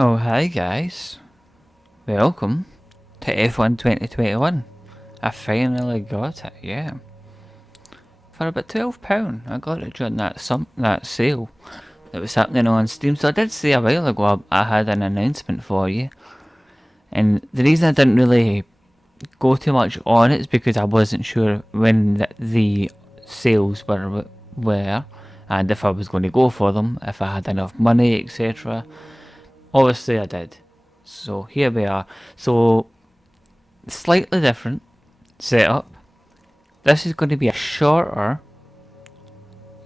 Oh, hi guys. Welcome to F1 2021. I finally got it, yeah. For about £12. I got it during that sale that was happening on Steam. So I did say a while ago I had an announcement for you. And the reason I didn't really go too much on it is because I wasn't sure when the sales were and if I was going to go for them, if I had enough money, etc. Obviously I did. So here we are. So slightly different setup. This is going to be a shorter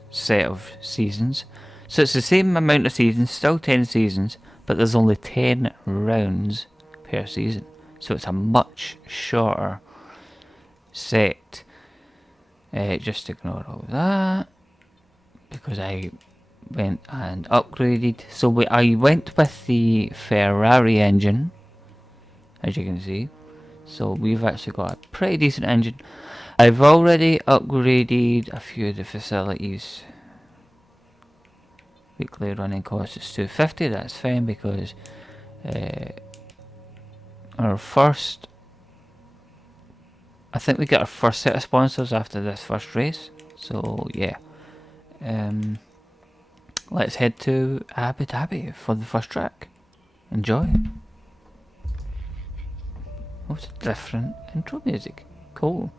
set of seasons. So it's the same amount of seasons, still 10 seasons, but there's only 10 rounds per season. So it's a much shorter set. Just ignore all that because I went and upgraded. So I went with the Ferrari engine, as you can see. So we've actually got a pretty decent engine. I've already upgraded a few of the facilities. Weekly running cost is 250. That's fine because our first, I think we get our first set of sponsors after this first race. So yeah, let's head to Abu Dhabi for the first track. Enjoy. What's different intro music? Cool.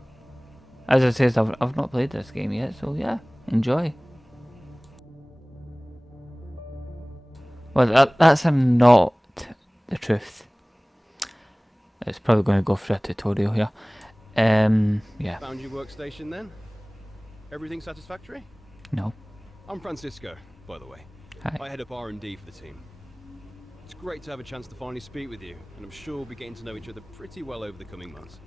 As I said, I've not played this game yet, so yeah, enjoy. Well, that's not the truth. It's probably going to go through a tutorial here. Yeah. Found your workstation then? Everything satisfactory? No. I'm Francisco, by the way. Hi. I head up R&D for the team. It's great to have a chance to finally speak with you, and I'm sure we'll be getting to know each other pretty well over the coming months.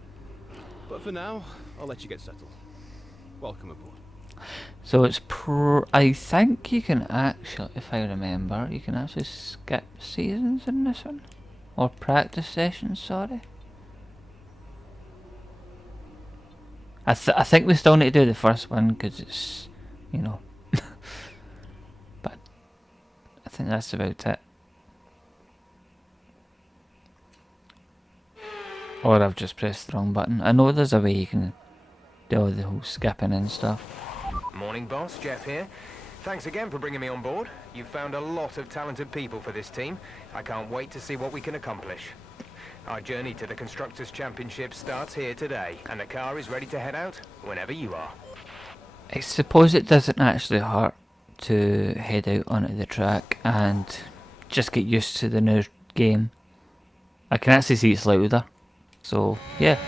But for now, I'll let you get settled. Welcome aboard. So it's I think you can actually, if I remember, you can actually skip seasons in this one. Or practice sessions, sorry. I think we still need to do the first one because it's, you know. But I think that's about it. Or I've just pressed the wrong button. I know there's a way you can do all the whole skipping and stuff. Morning, boss. Jeff here. Thanks again for bringing me on board. You've found a lot of talented people for this team. I can't wait to see what we can accomplish. Our journey to the Constructors' Championship starts here today, and the car is ready to head out whenever you are. I suppose it doesn't actually hurt to head out onto the track and just get used to the new game. I can actually see it's louder. So, yeah.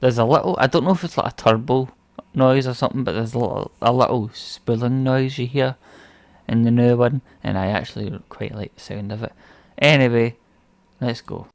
There's a little, I don't know if it's like a turbo noise or something, but there's a little spooling noise you hear in the new one, and I actually quite like the sound of it. Anyway, let's go.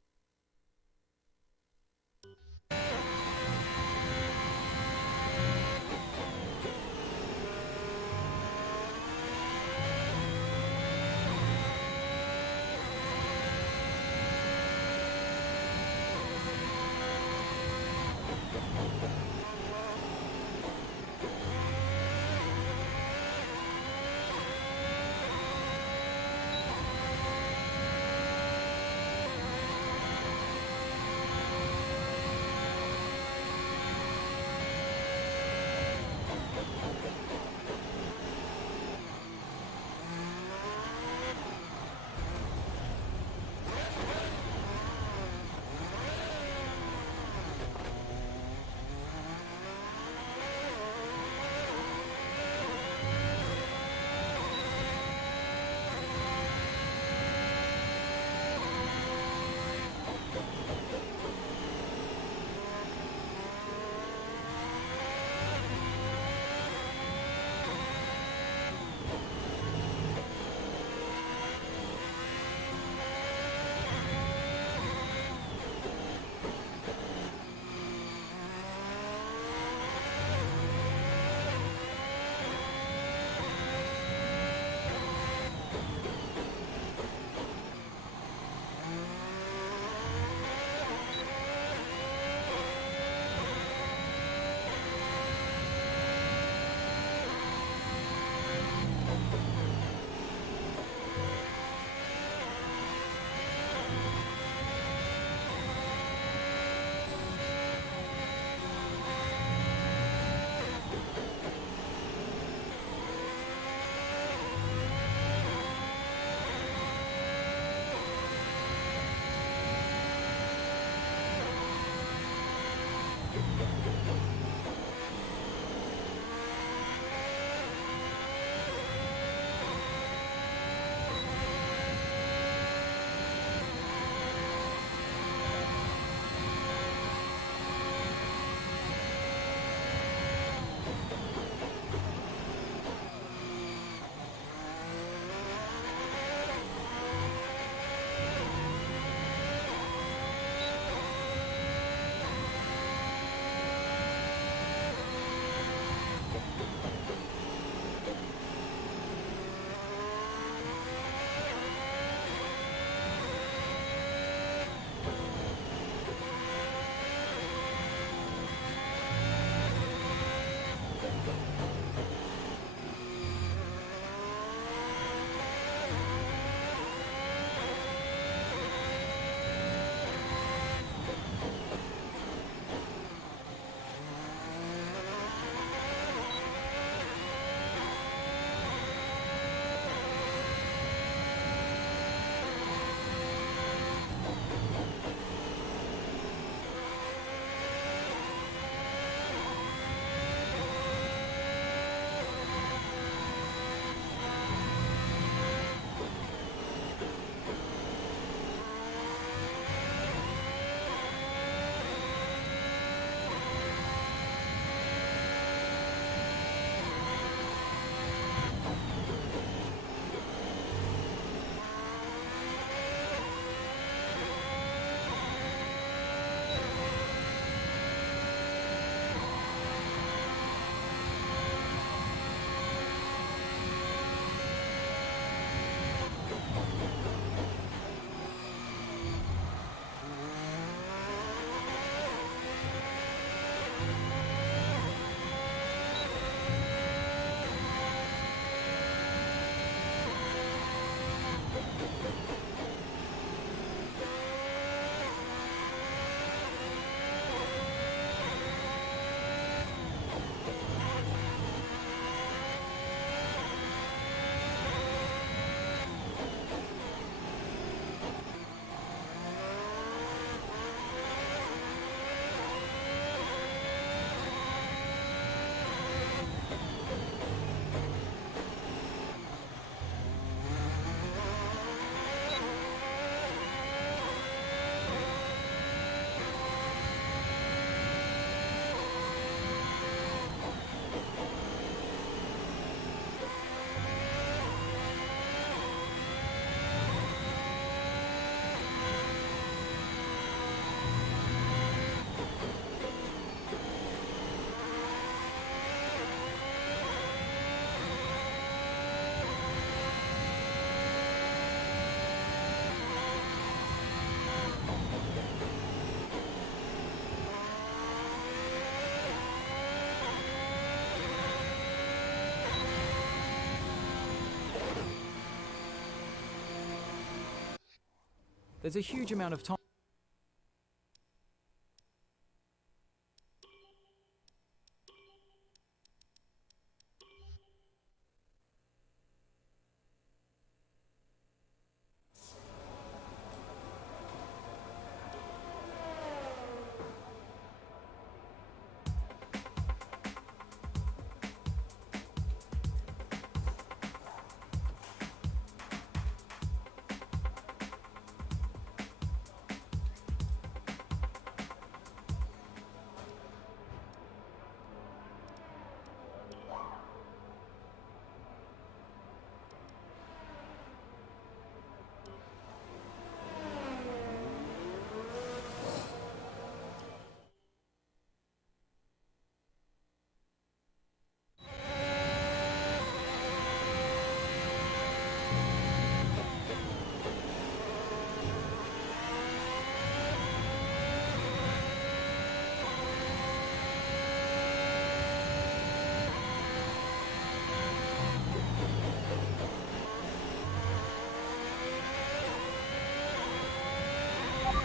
There's a huge amount of time.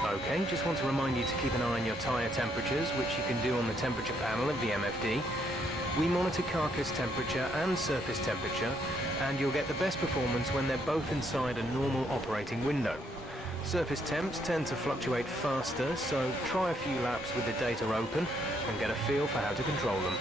Okay, just want to remind you to keep an eye on your tyre temperatures, which you can do on the temperature panel of the MFD. We monitor carcass temperature and surface temperature, and you'll get the best performance when they're both inside a normal operating window. Surface temps tend to fluctuate faster, so try a few laps with the data open and get a feel for how to control them.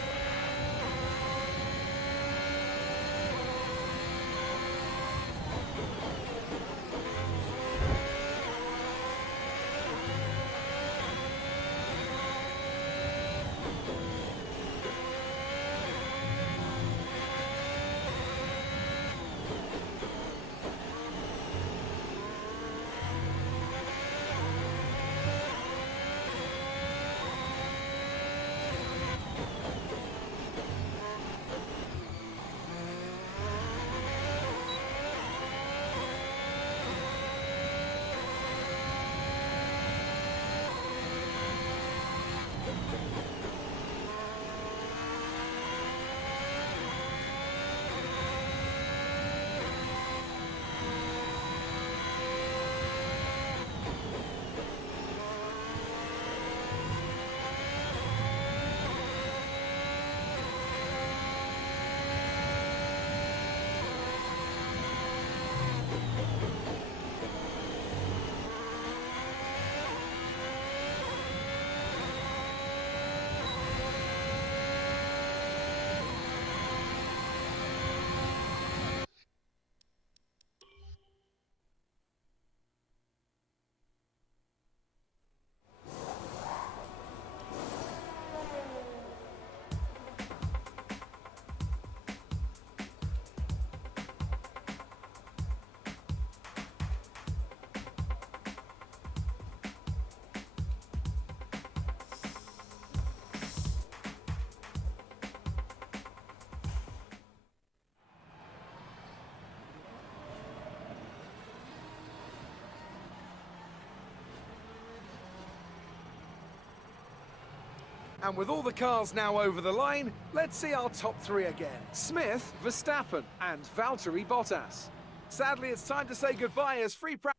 And with all the cars now over the line, let's see our top three again. Smith, Verstappen, and Valtteri Bottas. Sadly, it's time to say goodbye as free practice.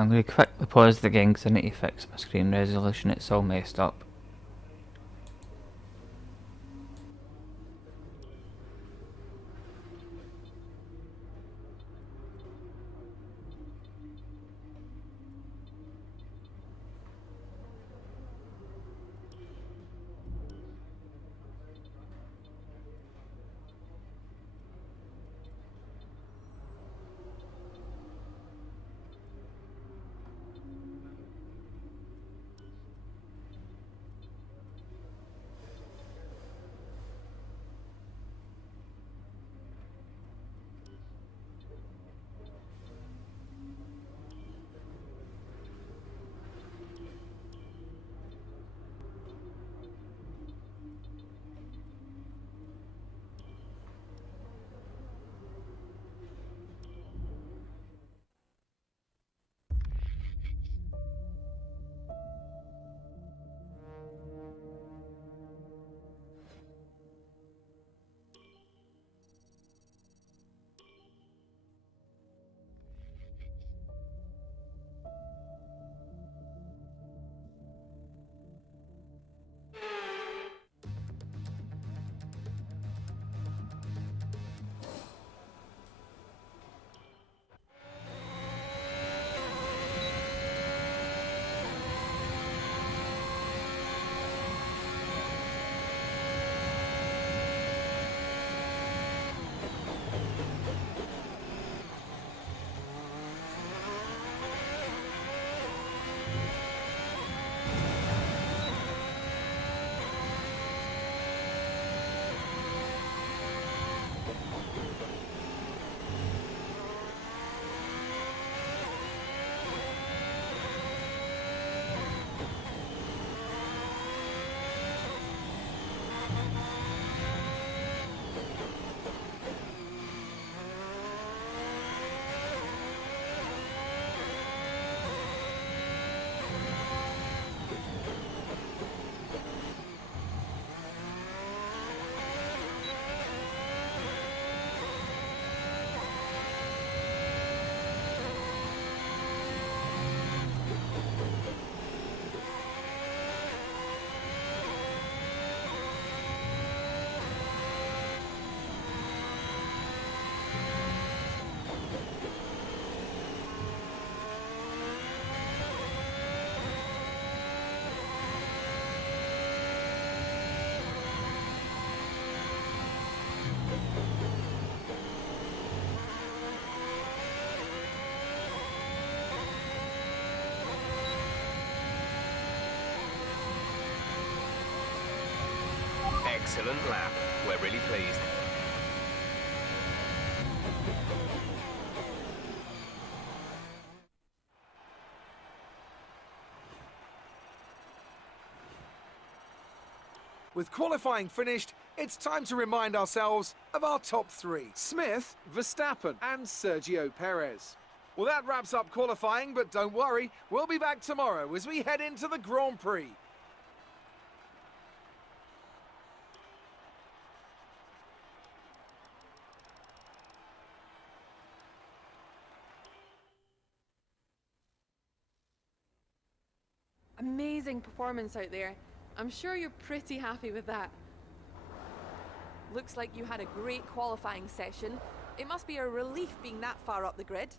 I'm going to quickly pause the game because I need to fix my screen resolution, it's all messed up. excellent lap. We're really pleased. With qualifying finished, it's time to remind ourselves of our top three: Smith, Verstappen and Sergio Perez. Well, that wraps up qualifying, but don't worry, we'll be back tomorrow as we head into the Grand Prix. Amazing performance out there. I'm sure you're pretty happy with that. Looks like you had a great qualifying session. It must be a relief being that far up the grid.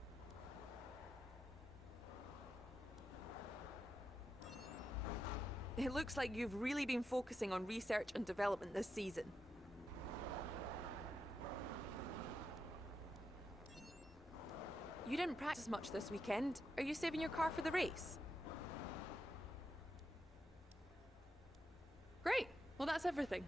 It looks like you've really been focusing on research and development this season. You didn't practice much this weekend. Are you saving your car for the race? Great. Well, that's everything.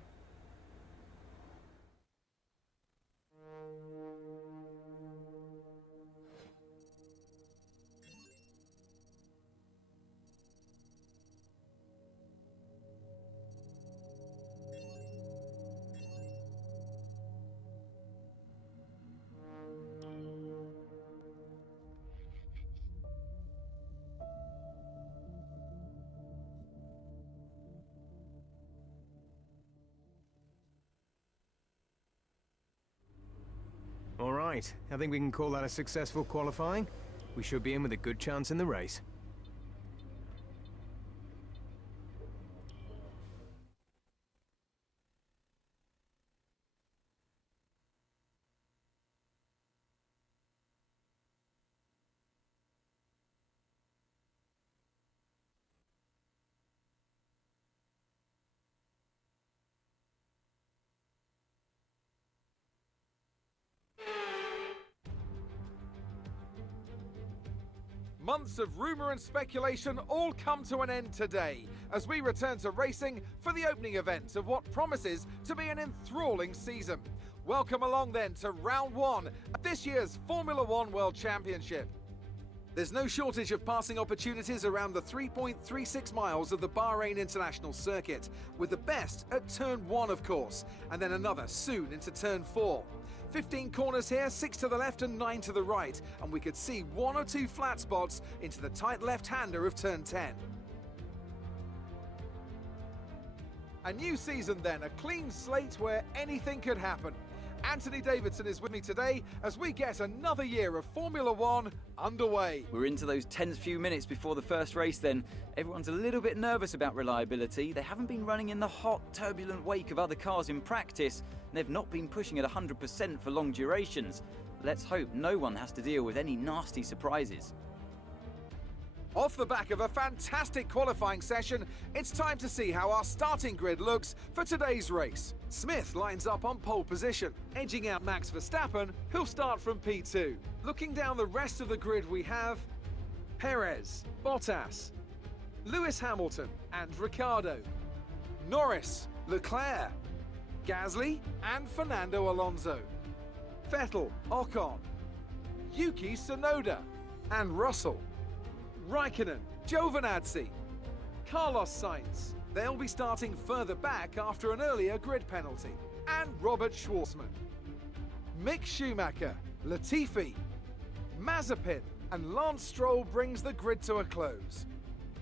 All right, I think we can call that a successful qualifying. We should be in with a good chance in the race. Months of rumour and speculation all come to an end today as we return to racing for the opening event of what promises to be an enthralling season. Welcome along then to round one of this year's Formula One World Championship. There's no shortage of passing opportunities around the 3.36 miles of the Bahrain International Circuit, with the best at turn 1 of course, and then another soon into turn 4. 15 corners here, 6 to the left and 9 to the right, and we could see 1 or 2 flat spots into the tight left-hander of turn 10. A new season then, a clean slate where anything could happen. Anthony Davidson is with me today as we get another year of Formula One underway. We're into those tense few minutes before the first race then. Everyone's a little bit nervous about reliability. They haven't been running in the hot, turbulent wake of other cars in practice. And they've not been pushing at 100% for long durations. Let's hope no one has to deal with any nasty surprises. Off the back of a fantastic qualifying session, it's time to see how our starting grid looks for today's race. Smith lines up on pole position, edging out Max Verstappen, who'll start from P2. Looking down the rest of the grid we have Perez, Bottas, Lewis Hamilton and Ricciardo, Norris, Leclerc, Gasly and Fernando Alonso, Vettel, Ocon, Yuki Tsunoda and Russell, Raikkonen, Giovinazzi, Carlos Sainz. They'll be starting further back after an earlier grid penalty. And Robert Schwarzman. Mick Schumacher, Latifi, Mazepin and Lance Stroll brings the grid to a close.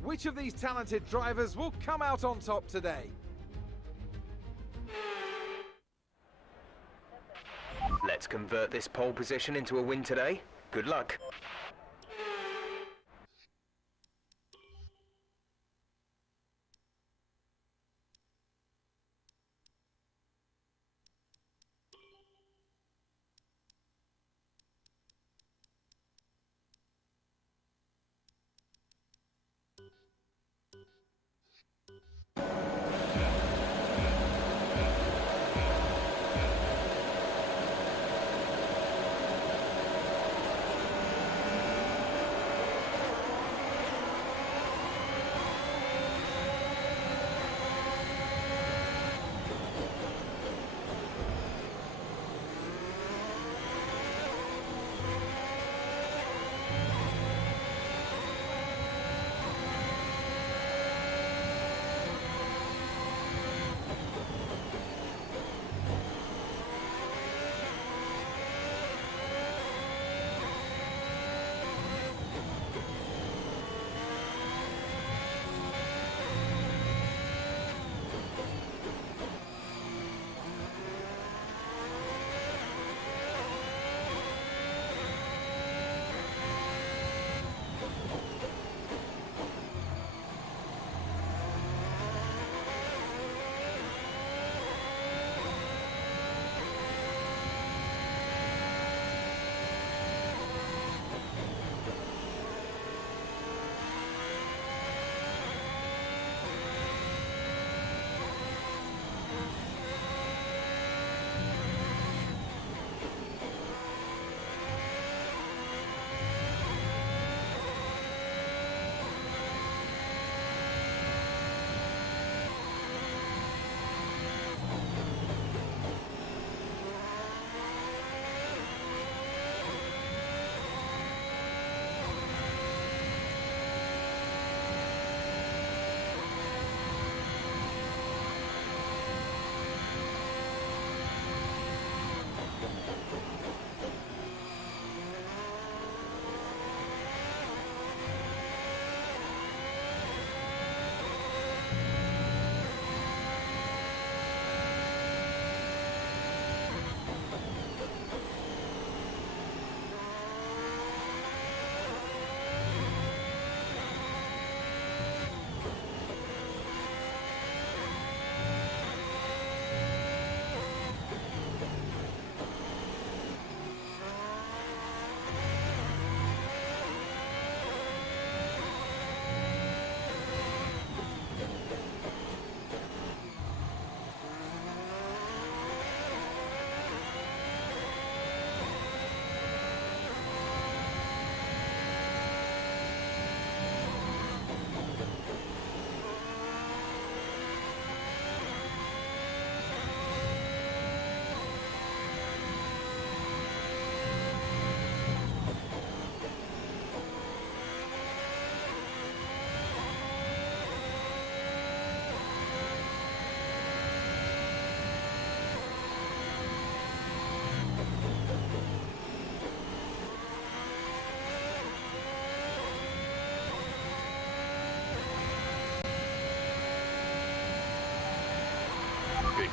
Which of these talented drivers will come out on top today? Let's convert this pole position into a win today. Good luck.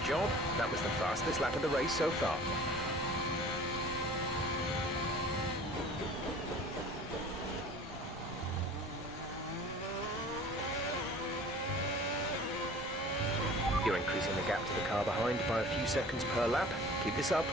job. That was the fastest lap of the race so far. You're increasing the gap to the car behind by a few seconds per lap. Keep this up.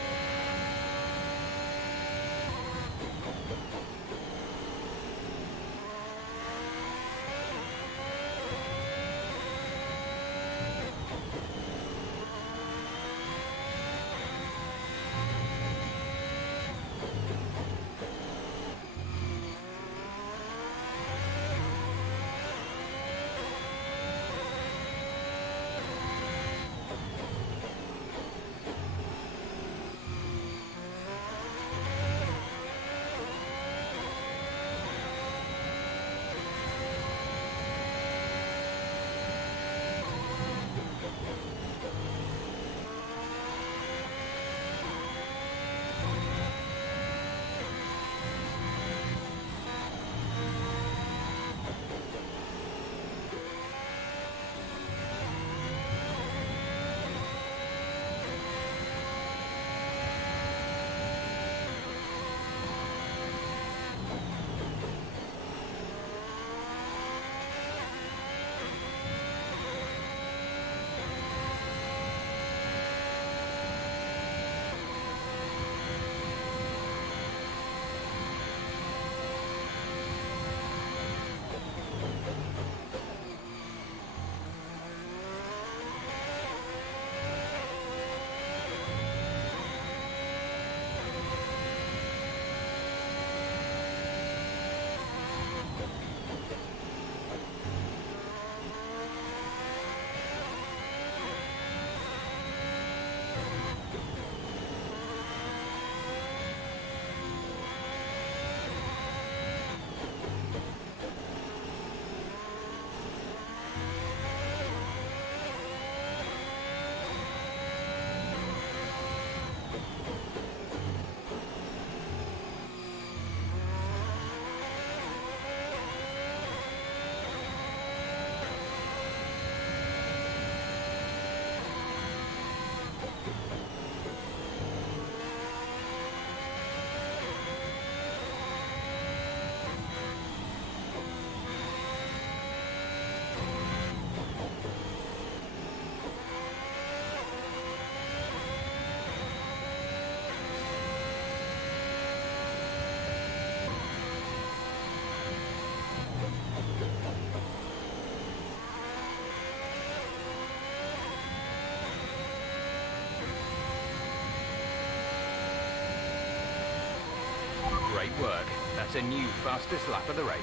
Great work. That's a new fastest lap of the race.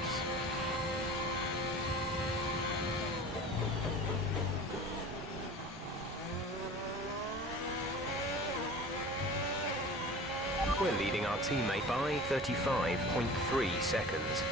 We're leading our teammate by 35.3 seconds.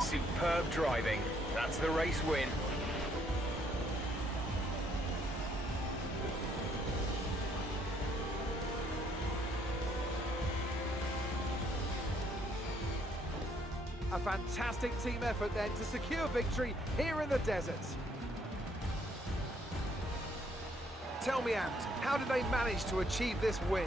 Superb driving. That's the race win. A fantastic team effort then to secure victory here in the desert. Tell me, Ant, how did they manage to achieve this win?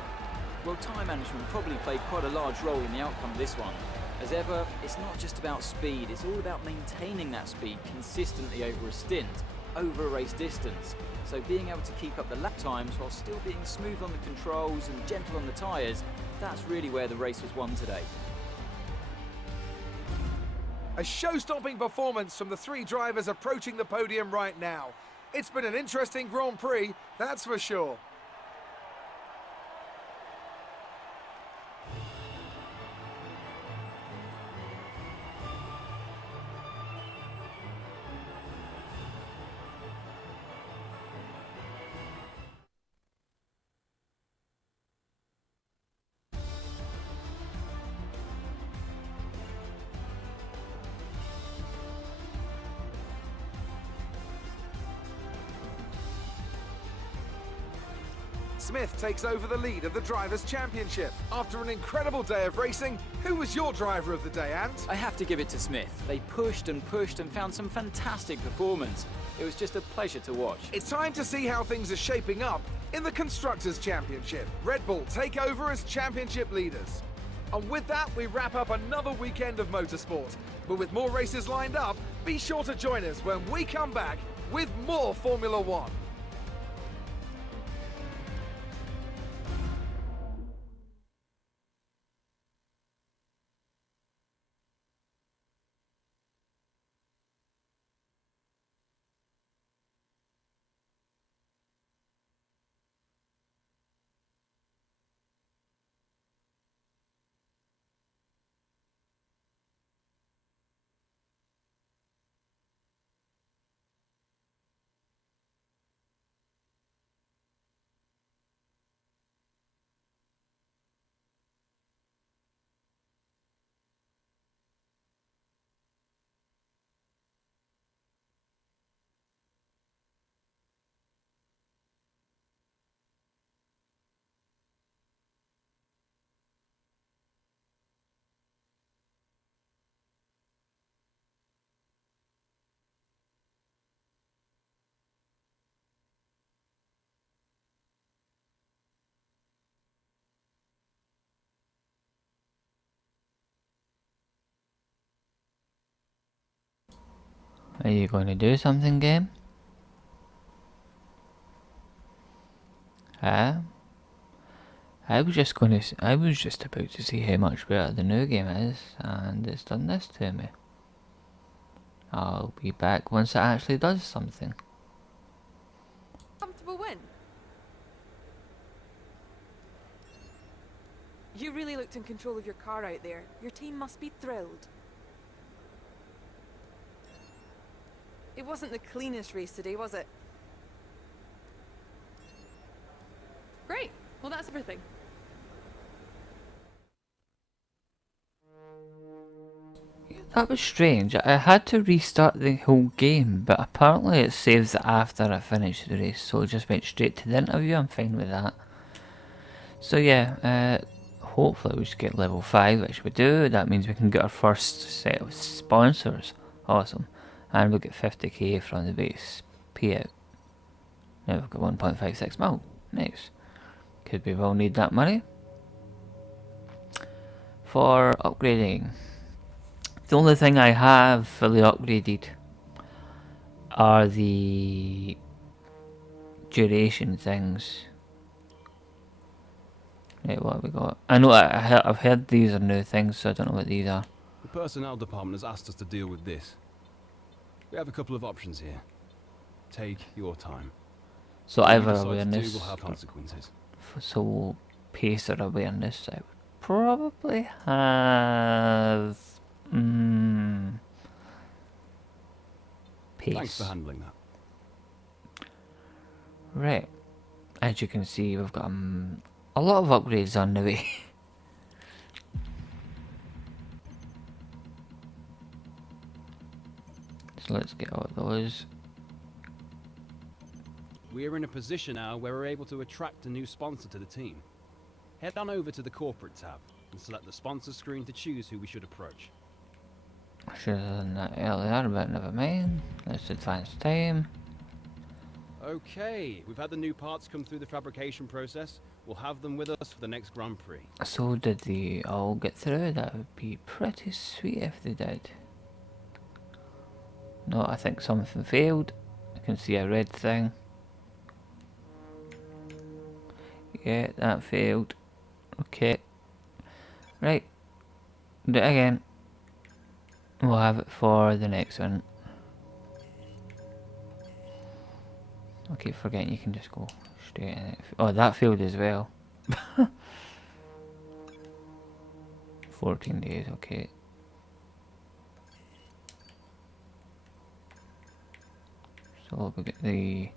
Well, time management probably played quite a large role in the outcome of this one. As ever, it's not just about speed, it's all about maintaining that speed consistently over a stint, over a race distance. So being able to keep up the lap times while still being smooth on the controls and gentle on the tyres, that's really where the race was won today. A show-stopping performance from the three drivers approaching the podium right now. It's been an interesting Grand Prix, that's for sure. Smith takes over the lead of the Drivers' Championship. After an incredible day of racing, who was your driver of the day, Ant? I have to give it to Smith. They pushed and found some fantastic performance. It was just a pleasure to watch. It's time to see how things are shaping up in the Constructors' Championship. Red Bull take over as championship leaders. And with that, we wrap up another weekend of motorsport. But with more races lined up, be sure to join us when we come back with more Formula One. Are you going to do something, game? Huh? I was just about to see how much better the new game is, and it's done this to me. I'll be back once it actually does something. Comfortable win. You really looked in control of your car out there. Your team must be thrilled. It wasn't the cleanest race today, was it? Great. Well, that's everything. That was strange. I had to restart the whole game, but apparently it saves it after I finish the race, so I just went straight to the interview. I'm fine with that. So yeah, hopefully we should get level 5, which we do. That means we can get our first set of sponsors. Awesome. And we'll get 50k from the base payout. Now we've got 1.56 mil. Nice. Could we well need that money for upgrading. The only thing I have fully upgraded are the duration things. Right, what have we got? I know I've heard these are new things, so I don't know what these are. The personnel department has asked us to deal with this. We have a couple of options here. Take your time. So What you either decide to do awareness, will have consequences. so pacer awareness, I would probably have pace. Thanks for handling that. Right, as you can see, we've got a lot of upgrades on the way. So let's get all those. We're in a position now where we're able to attract a new sponsor to the team. Head on over to the corporate tab and select the sponsor screen to choose who we should approach. I should have done that earlier, but never mind. Let's advance time. Okay, we've had the new parts come through the fabrication process. We'll have them with us for the next Grand Prix. So did they all get through? That would be pretty sweet if they did. No, I think something failed. I can see a red thing. Yeah, that failed. Okay. Right. Do it again. We'll have it for the next one. I keep forgetting you can just go straight in it. Oh, that failed as well. 14 days, okay. So we get the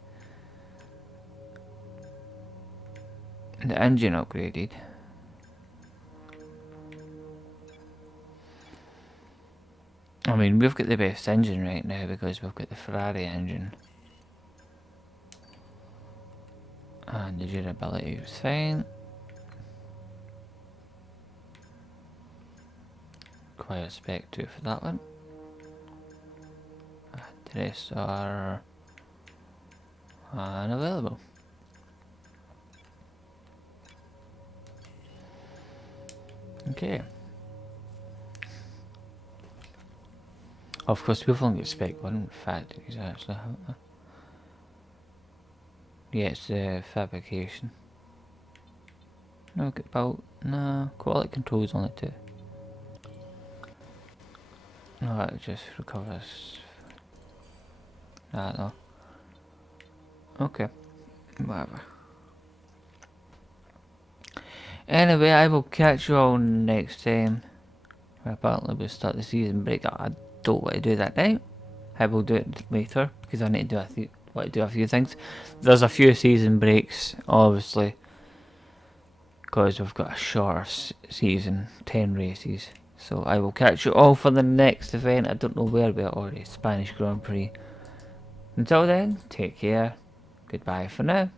engine upgraded. I mean, we've got the best engine right now because we've got the Ferrari engine. And the durability was fine. Quite a spec too for that one. And the rest are unavailable. Okay. Of course, we've only got spec 1 factories actually, haven't we? Yeah, it's the fabrication. No, get about no quality control's only 2. No, that just recovers. No. Okay, whatever. Anyway, I will catch you all next time. Apparently we'll start the season break. I don't want to do that now. I will do it later because I need to do a few things. There's a few season breaks, obviously, because we've got a shorter season, 10 races. So I will catch you all for the next event. I don't know where we are already. Spanish Grand Prix. Until then, take care. Goodbye for now.